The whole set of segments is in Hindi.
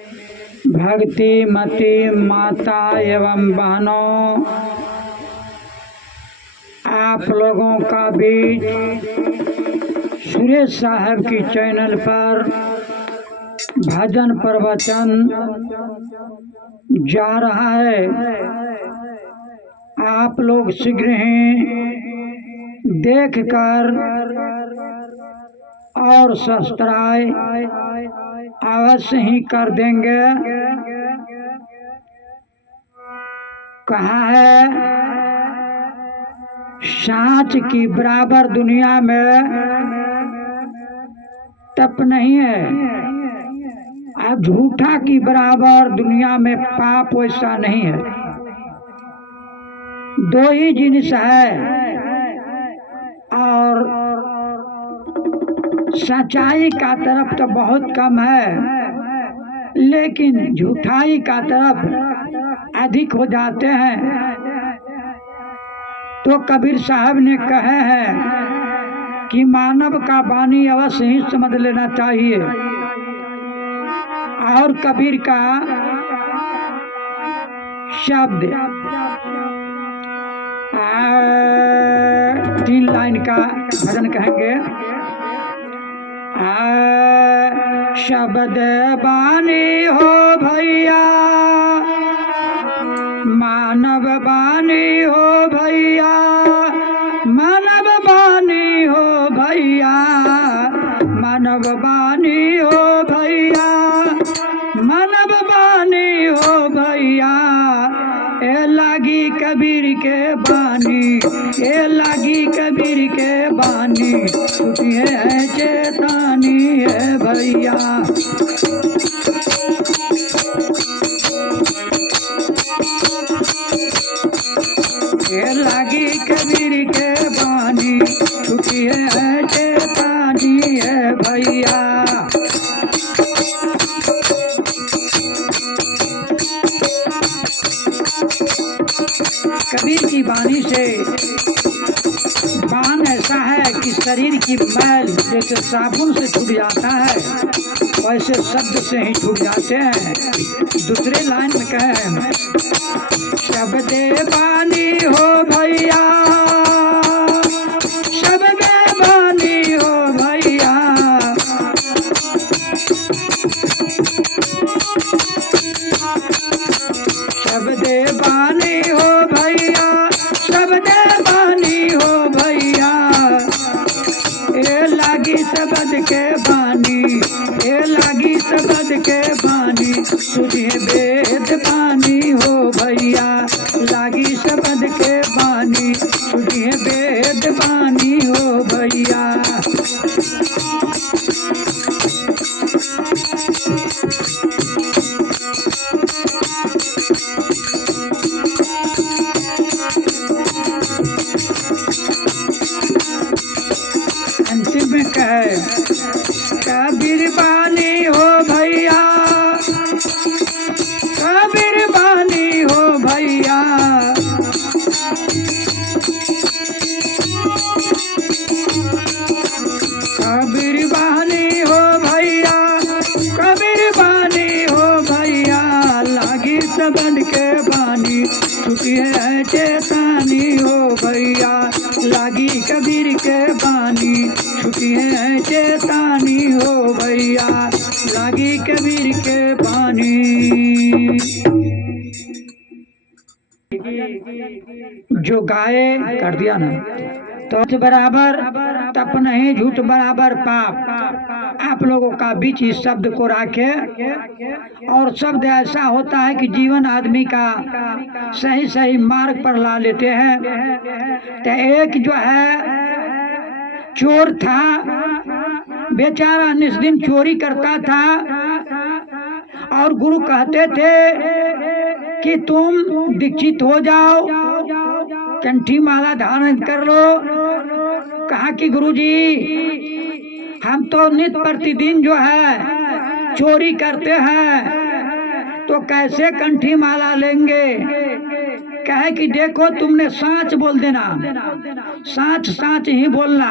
भक्ति मती माता एवं बहनों, आप लोगों का बीच सुरेश साहब की चैनल पर भजन प्रवचन जा रहा है। आप लोग शीघ्र ही देखकर और सब्सक्राइब अवश्य ही कर देंगे। कहा है सांच की बराबर दुनिया में तप नहीं है, और झूठा की बराबर दुनिया में पाप वैसा नहीं है। दो ही जिनिस है, और सच्चाई का तरफ तो बहुत कम है, लेकिन झूठाई का तरफ अधिक हो जाते हैं। तो कबीर साहब ने कहे हैं कि मानव का वाणी अवश्य ही समझ लेना चाहिए। और कबीर का शब्द 3 लाइन का भजन कहेंगे। शब्द बानी हो भैया, मानव बानी हो भैया, मानव बानी हो भैया, मानव बानी हो भैया, मानव बानी हो भैया। ए लागी कबीर के बानी, ए लागी कबीर के बानी, ये है चेतानी है भैया। ये लागी कबीर के बानी, छुट्टी है चेतानी है भैया। कबीर की वाणी से बाण ऐसा है कि शरीर की मैल जैसे साबुन से छूट जाता है, वैसे शब्द से ही छूट जाते हैं। दूसरे लाइन में कहे शब्दे बानी हो भैया, शब्दे बानी हो भैया, शब्दे बानी हो भैया, शब्दे बानी हो भैया। ए लागी शब्द के बानी, ए लागी शब्द के बानी, तुझे वेद पानी हो भैया। लागी शब्द के बानी, तुझे वेद पानी हो भैया। अंतिम में कहे कबीर बानी हो भैया, कबीर बानी हो भैया। कबीर बानी हो भैया, कबीर बानी हो भैया। लागी शब्द के बानी, छुट्टी है चेतानी हो भैया। लागी कबीर के बानी, छुट्टी है चेतानी हो भैया। लागी कबीर के बानी। जो गाए कर दिया ना, तो बराबर तप नहीं, झूठ बराबर पाप। आप लोगों का बीच इस शब्द को रखे, और शब्द ऐसा होता है कि जीवन आदमी का सही सही मार्ग पर ला लेते हैं। तो एक जो है चोर था, बेचारा निस्दिन चोरी करता था, और गुरु कहते थे कि तुम दीक्षित हो जाओ, कंठी माला धारण कर लो। कहा कि गुरुजी हम तो नित्य प्रतिदिन जो है चोरी करते हैं, तो कैसे कंठी माला लेंगे। कहे कि देखो तुमने सांच बोल देना, सांच सांच ही बोलना।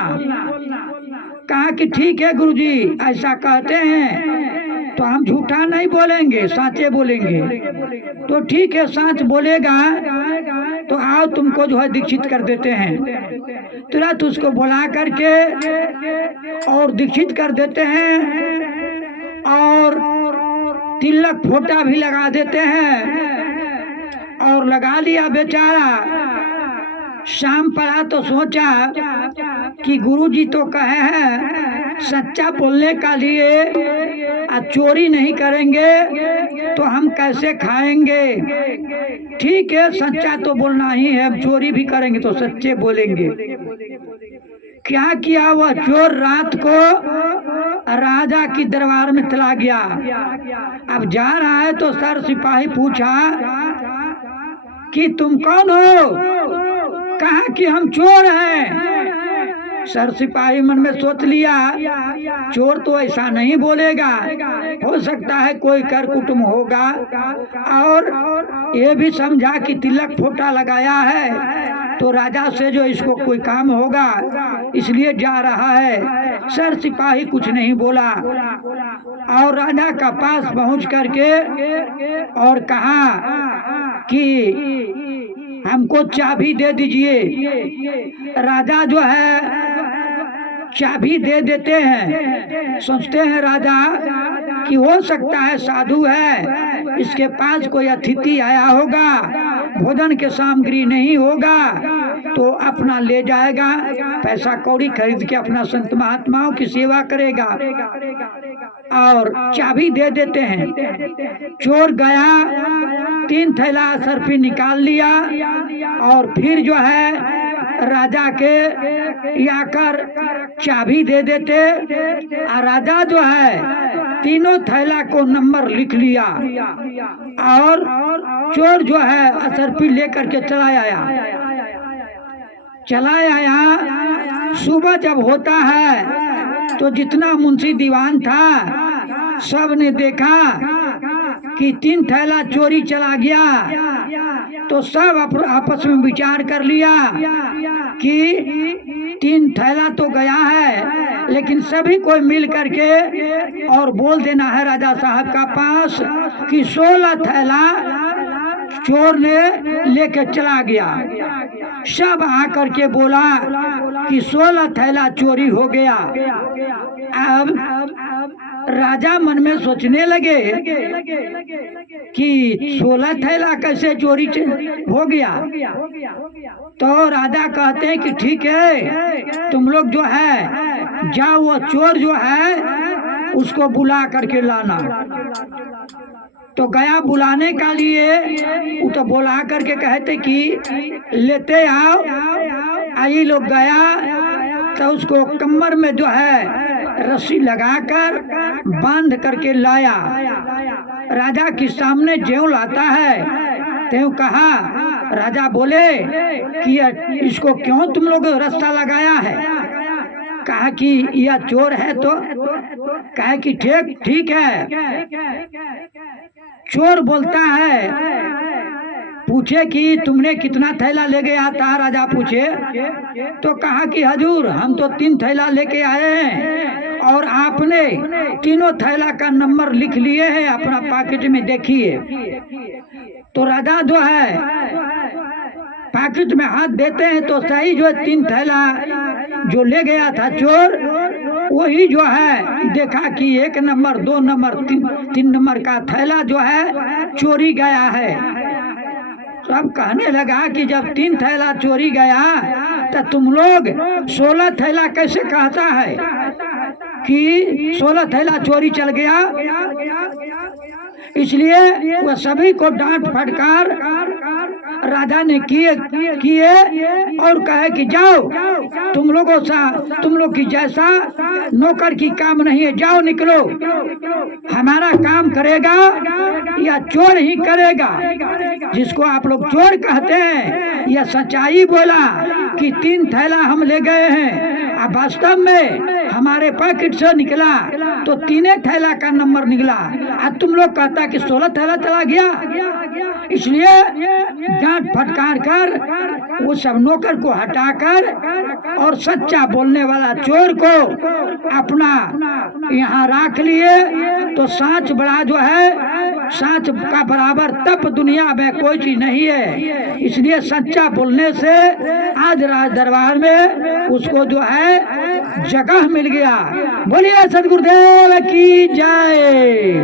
कहा कि ठीक है गुरुजी ऐसा कहते हैं, तो हम झूठा नहीं बोलेंगे, साचे बोलेंगे। तो ठीक है, साच बोलेगा तो आओ तुमको जो है दीक्षित कर देते हैं। तुरंत उसको बुला करके और दीक्षित कर देते हैं और तिलक फोटा भी लगा देते हैं। और लगा लिया बेचारा। शाम पड़ा तो सोचा कि गुरुजी तो कहे हैं सच्चा बोलने का लिए, चोरी नहीं करेंगे तो हम कैसे खाएंगे। ठीक है, सच्चा तो बोलना ही है, चोरी भी करेंगे तो सच्चे बोलेंगे। क्या किया, वह चोर रात को राजा की दरबार में चला गया। अब जा रहा है तो सर सिपाही पूछा कि तुम कौन हो। कहा कि हम चोर हैं। सर सिपाही मन में सोच लिया चोर तो ऐसा नहीं बोलेगा, हो सकता है कोई कर कुटुम होगा। और ये भी समझा कि तिलक फोटा लगाया है तो राजा से जो इसको कोई काम होगा, इसलिए जा रहा है। सर सिपाही कुछ नहीं बोला और राजा का पास पहुंच करके और कहा कि हमको चाबी दे दीजिए। राजा जो है चाबी दे देते हैं। सोचते हैं राजा कि हो सकता है साधु है, इसके पास कोई अतिथि आया होगा, भोजन के सामग्री नहीं होगा तो अपना ले जाएगा, पैसा कौड़ी खरीद के अपना संत महात्माओं की सेवा करेगा। और चाबी दे देते हैं। चोर गया, 3 थैला सरफी निकाल लिया और फिर जो है राजा के आकर चाबी दे देते। और राजा जो है तीनों थैला को नंबर लिख लिया और चोर जो है सरफी लेकर के चला आया। सुबह जब होता है तो जितना मुंशी दीवान था सब ने देखा कि 3 थैला चोरी चला गया। तो सब आपस में विचार कर लिया कि 3 थैला तो गया है, लेकिन सभी को मिल करके और बोल देना है राजा साहब का पास कि 16 थैला चोर ने लेके चला गया। सब आकर के बोला कि 16 थैला चोरी हो गया। अब राजा मन में सोचने लगे कि 16 थैला कैसे चोरी हो गया। तो राजा कहते हैं कि ठीक है, तुम लोग जो है जाओ, वो चोर जो है उसको बुला करके लाना। तो गया बुलाने का लिए, वो तो बुला करके कहते कि लेते आओ। आई लोग गया तो उसको कमर में जो है रस्सी लगाकर बांध करके लाया। राजा के सामने ज्यों लाता है त्यों कहा, राजा बोले कि इसको क्यों तुम लोग रास्ता लगाया है। कहा कि यह चोर है। तो कहा कि ठीक है। चोर बोलता है, पूछे कि तुमने कितना थैला ले गया था। राजा पूछे तो कहा कि हजूर हम तो 3 थैला लेके आए हैं और आपने तीनों थैला का नंबर लिख लिए हैं अपना पॉकेट में, देखिए। तो राजा जो है पॉकेट में हाथ देते हैं तो सही जो है 3 थैला जो ले गया था चोर, वही जो है देखा कि 1 नंबर 2 नंबर 3 नंबर का थैला जो है चोरी गया है। सब कहने लगा कि जब 3 थैला चोरी गया तो तुम लोग 16 थैला कैसे कहता है कि 16 थैला चोरी चल गया। इसलिए वह सभी को डांट फटकार राजा ने किए और कहे कि जाओ, तुम लोग की जैसा नौकर की काम नहीं है, जाओ निकलो। हमारा काम करेगा या चोर ही करेगा। जिसको आप लोग चोर कहते हैं यह सच्चाई बोला कि 3 थैला हम ले गए हैं। अब वास्तव में हमारे पॉकेट से निकला तो 3 थैला का नंबर निकला। आज तुम लोग कहता कि 16 थैला चला गया, इसलिए डांट फटकार कर वो सब नौकर को हटाकर और सच्चा बोलने वाला चोर को अपना यहाँ रख लिए। तो सांच बड़ा जो है, सांच का बराबर तप दुनिया में कोई चीज नहीं है। इसलिए सच्चा बोलने से आज राज दरबार में उसको जो है जगह मिल गया। बोलिए सदगुरुदेव की जय।